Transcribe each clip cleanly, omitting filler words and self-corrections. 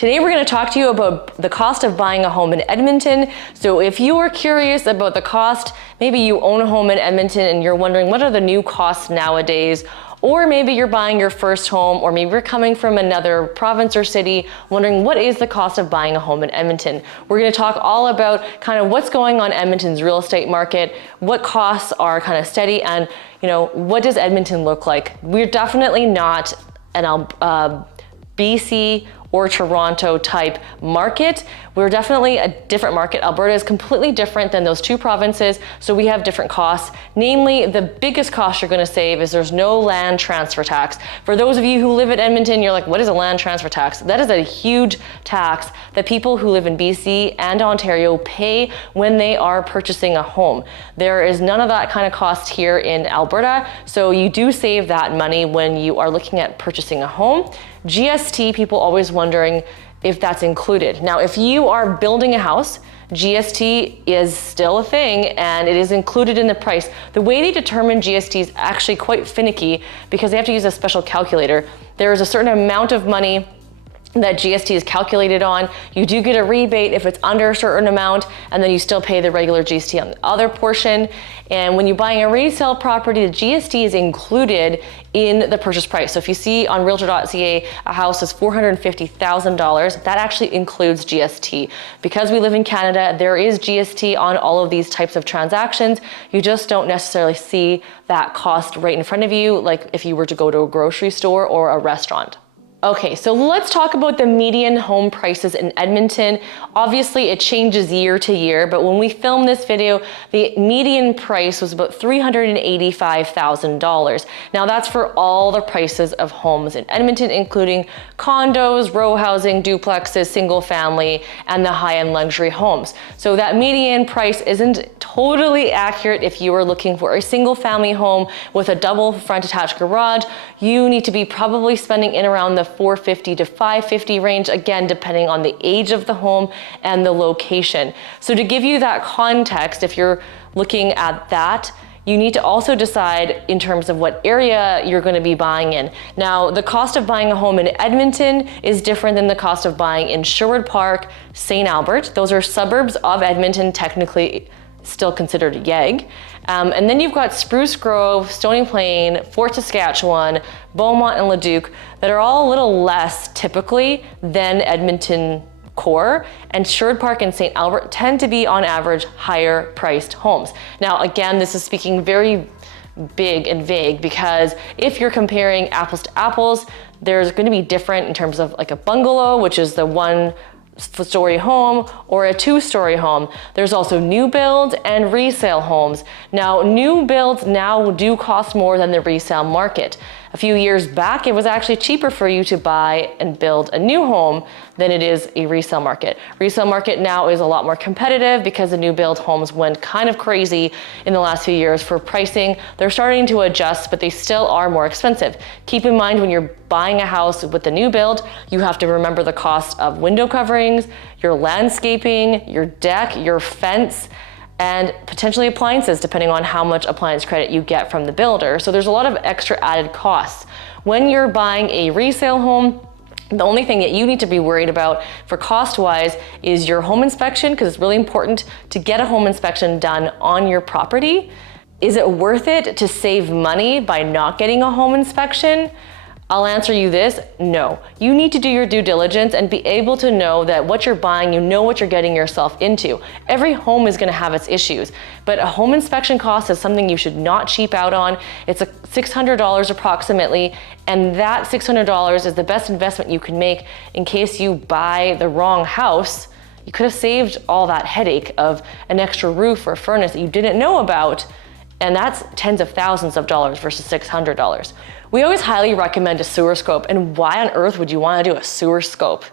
Today we're going to talk to you about the cost of buying a home in Edmonton. So if you are curious about the cost, maybe you own a home in Edmonton and you're wondering what are the new costs nowadays, or maybe you're buying your first home, or maybe you're coming from another province or city wondering what is the cost of buying a home in Edmonton. We're going to talk all about kind of what's going on in Edmonton's real estate market, what costs are kind of steady, and what does Edmonton look like. We're definitely not an BC or Toronto type market. We're definitely a different market. Alberta is completely different than those two provinces, so we have different costs. Namely, the biggest cost you're gonna save is there's no land transfer tax. For those of you who live in Edmonton, you're like, what is a land transfer tax? That is a huge tax that people who live in BC and Ontario pay when they are purchasing a home. There is none of that kind of cost here in Alberta, so you do save that money when you are looking at purchasing a home. GST, people always wondering if that's included. Now, if you are building a house, GST is still a thing and it is included in the price. The way they determine GST is actually quite finicky because they have to use a special calculator. There is a certain amount of money that GST is calculated on. You do get a rebate if it's under a certain amount, and then you still pay the regular GST on the other portion. And when you're buying a resale property, the GST is included in the purchase price. So if you see on realtor.ca a house is $450,000, that actually includes GST. Because we live in Canada, there is GST on all of these types of transactions. You just don't necessarily see that cost right in front of you, like if you were to go to a grocery store or a restaurant. Okay, so let's talk about the median home prices in Edmonton. Obviously, it changes year to year, but when we filmed this video, the median price was about $385,000. Now that's for all the prices of homes in Edmonton, including condos, row housing, duplexes, single family, and the high-end luxury homes. So that median price isn't totally accurate. If you are looking for a single family home with a double front attached garage, you need to be probably spending in around the $450 to $550 range, again, depending on the age of the home and the location. So to give you that context, if you're looking at that, you need to also decide in terms of what area you're going to be buying in. Now, the cost of buying a home in Edmonton is different than the cost of buying in Sherwood Park, St. Albert. Those are suburbs of Edmonton, technically still considered YEG. And then you've got Spruce Grove, Stony Plain, Fort Saskatchewan, Beaumont, and Leduc that are all a little less typically than Edmonton core, and Sherwood Park and St. Albert tend to be on average higher priced homes. Now again, this is speaking very big and vague because if you're comparing apples to apples, there's going to be different in terms of like a bungalow, which is the one-story home, or a two-story home. There's also new builds and resale homes. Now, new builds now do cost more than the resale market. A few years back, it was actually cheaper for you to buy and build a new home than it is a resale market. Resale market now is a lot more competitive because the new build homes went kind of crazy in the last few years for pricing. They're starting to adjust, but they still are more expensive. Keep in mind when you're buying a house with the new build, you have to remember the cost of window coverings, your landscaping, your deck, your fence, and potentially appliances, depending on how much appliance credit you get from the builder. So there's a lot of extra added costs. When you're buying a resale home, the only thing that you need to be worried about for cost-wise is your home inspection, because it's really important to get a home inspection done on your property. Is it worth it to save money by not getting a home inspection? I'll answer you this, no. You need to do your due diligence and be able to know that what you're buying, you know what you're getting yourself into. Every home is gonna have its issues, but a home inspection cost is something you should not cheap out on. It's $600 approximately, and that $600 is the best investment you can make in case you buy the wrong house. You could have saved all that headache of an extra roof or furnace that you didn't know about, and that's tens of thousands of dollars versus $600. We always highly recommend a sewer scope, and why on earth would you want to do a sewer scope?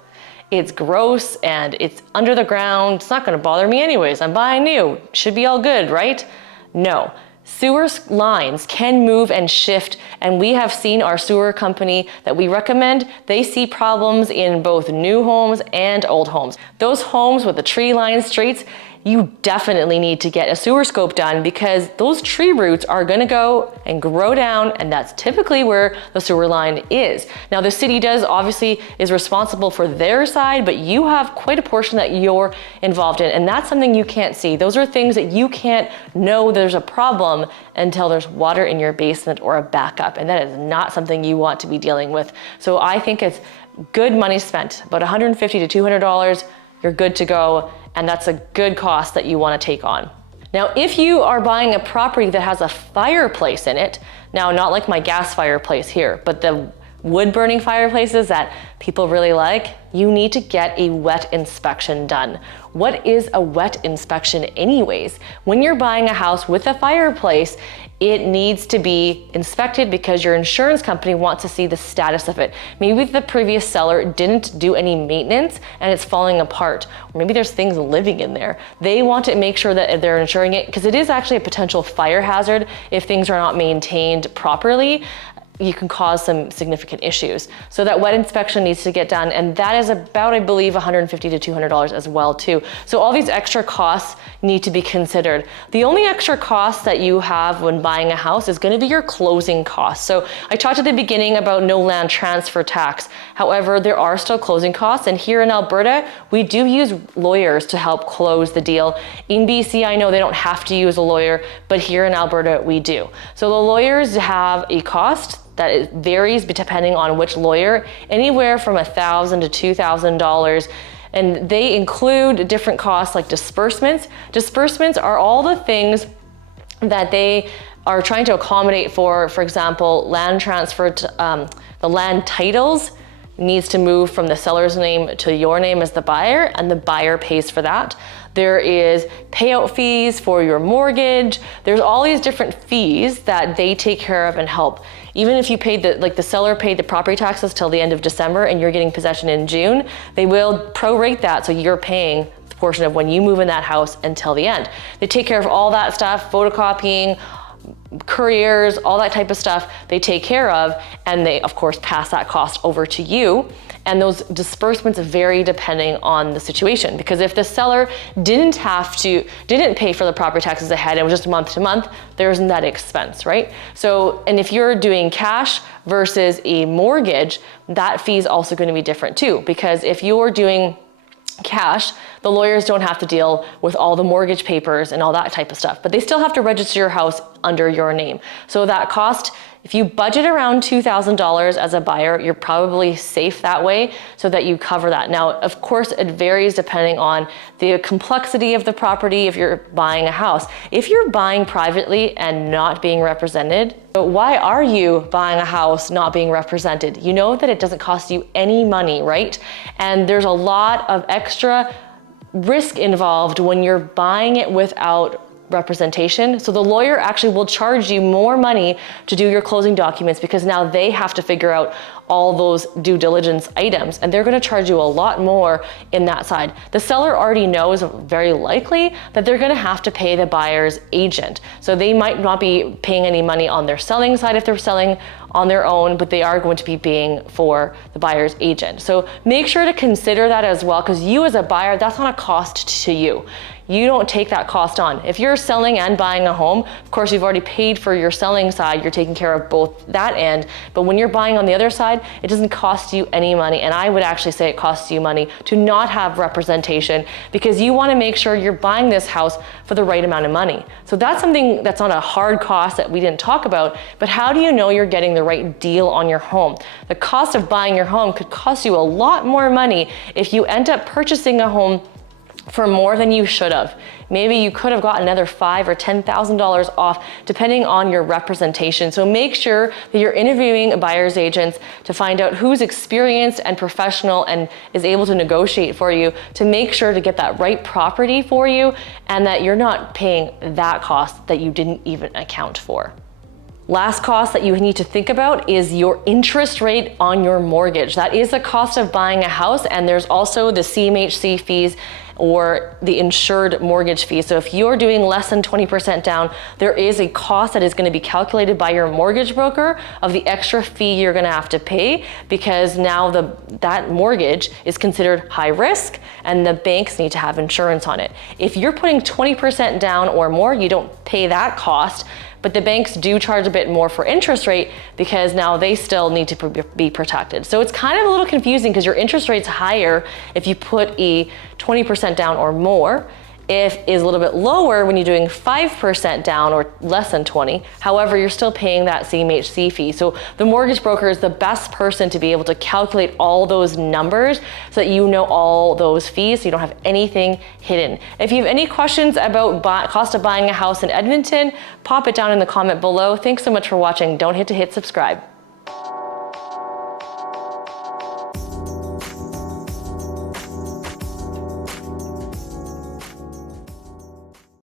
It's gross and it's under the ground. It's not going to bother me anyways. I'm buying new. Should be all good, right? No. Sewer lines can move and shift, and we have seen our sewer company that we recommend, they see problems in both new homes and old homes. Those homes with the tree-lined streets, you definitely need to get a sewer scope done, because those tree roots are gonna go and grow down, and that's typically where the sewer line is. Now the city obviously is responsible for their side, but you have quite a portion that you're involved in, and that's something you can't see. Those are things that you can't know there's a problem until there's water in your basement or a backup, and that is not something you want to be dealing with. So I think it's good money spent, about $150 to $200, you're good to go. And that's a good cost that you want to take on. Now, if you are buying a property that has a fireplace in it, now not like my gas fireplace here, but the wood burning fireplaces that people really like, you need to get a wet inspection done. What is a wet inspection anyways? When you're buying a house with a fireplace, it needs to be inspected because your insurance company wants to see the status of it. Maybe the previous seller didn't do any maintenance and it's falling apart. Or maybe there's things living in there. They want to make sure that they're insuring it, because it is actually a potential fire hazard if things are not maintained properly. You can cause some significant issues. So that wet inspection needs to get done, and that is about, I believe, $150 to $200 as well too. So all these extra costs need to be considered. The only extra cost that you have when buying a house is gonna be your closing costs. So I talked at the beginning about no land transfer tax. However, there are still closing costs, and here in Alberta, we do use lawyers to help close the deal. In BC, I know they don't have to use a lawyer, but here in Alberta, we do. So the lawyers have a cost that it varies depending on which lawyer, anywhere from $1,000 to $2,000. And they include different costs like disbursements. Disbursements are all the things that they are trying to accommodate for example, land transfer to, the land titles needs to move from the seller's name to your name as the buyer, and the buyer pays for that. There is payout fees for your mortgage. There's all these different fees that they take care of and help. Even if you paid the seller paid the property taxes till the end of December and you're getting possession in June, they will prorate that, so you're paying the portion of when you move in that house until the end. They take care of all that stuff, photocopying, couriers, all that type of stuff they take care of, and they of course pass that cost over to you. And those disbursements vary depending on the situation, because if the seller didn't pay for the property taxes ahead and it was just month to month, there isn't that expense, right? So, and if you're doing cash versus a mortgage, that fee is also going to be different too, because if you're doing cash, the lawyers don't have to deal with all the mortgage papers and all that type of stuff, but they still have to register your house under your name. So that cost, if you budget around $2,000 as a buyer, you're probably safe that way, so that you cover that. Now, of course, it varies depending on the complexity of the property if you're buying a house. If you're buying privately and not being represented, why are you buying a house not being represented? You know that it doesn't cost you any money, right? And there's a lot of extra risk involved when you're buying it without representation. So the lawyer actually will charge you more money to do your closing documents, because now they have to figure out all those due diligence items, and they're going to charge you a lot more in that side. The seller already knows very likely that they're going to have to pay the buyer's agent. So they might not be paying any money on their selling side if they're selling on their own, but they are going to be paying for the buyer's agent. So make sure to consider that as well, because you as a buyer, that's not a cost to you. You don't take that cost on. If you're selling and buying a home, of course, you've already paid for your selling side. You're taking care of both that end. But when you're buying on the other side, it doesn't cost you any money. And I would actually say it costs you money to not have representation, because you want to make sure you're buying this house for the right amount of money. So that's something that's not a hard cost that we didn't talk about, but how do you know you're getting the right deal on your home? The cost of buying your home could cost you a lot more money if you end up purchasing a home for more than you should have. Maybe you could have got another $5,000 or $10,000 off depending on your representation. So make sure that you're interviewing a buyer's agents to find out who's experienced and professional and is able to negotiate for you, to make sure to get that right property for you, and that you're not paying that cost that you didn't even account for. Last cost that you need to think about is your interest rate on your mortgage. That is the cost of buying a house, and there's also the CMHC fees or the insured mortgage fee. So if you're doing less than 20% down, there is a cost that is going to be calculated by your mortgage broker of the extra fee you're going to have to pay, because now that mortgage is considered high risk and the banks need to have insurance on it. If you're putting 20% down or more, you don't pay that cost, but the banks do charge a bit more for interest rate because now they still need to be protected. So it's kind of a little confusing because your interest rate's higher if you put a 20% down or more. If is a little bit lower when you're doing 5% down or less than 20. However, you're still paying that CMHC fee. So the mortgage broker is the best person to be able to calculate all those numbers so that you know all those fees so you don't have anything hidden. If you have any questions about cost of buying a house in Edmonton, pop it down in the comment below. Thanks so much for watching. Don't hit subscribe.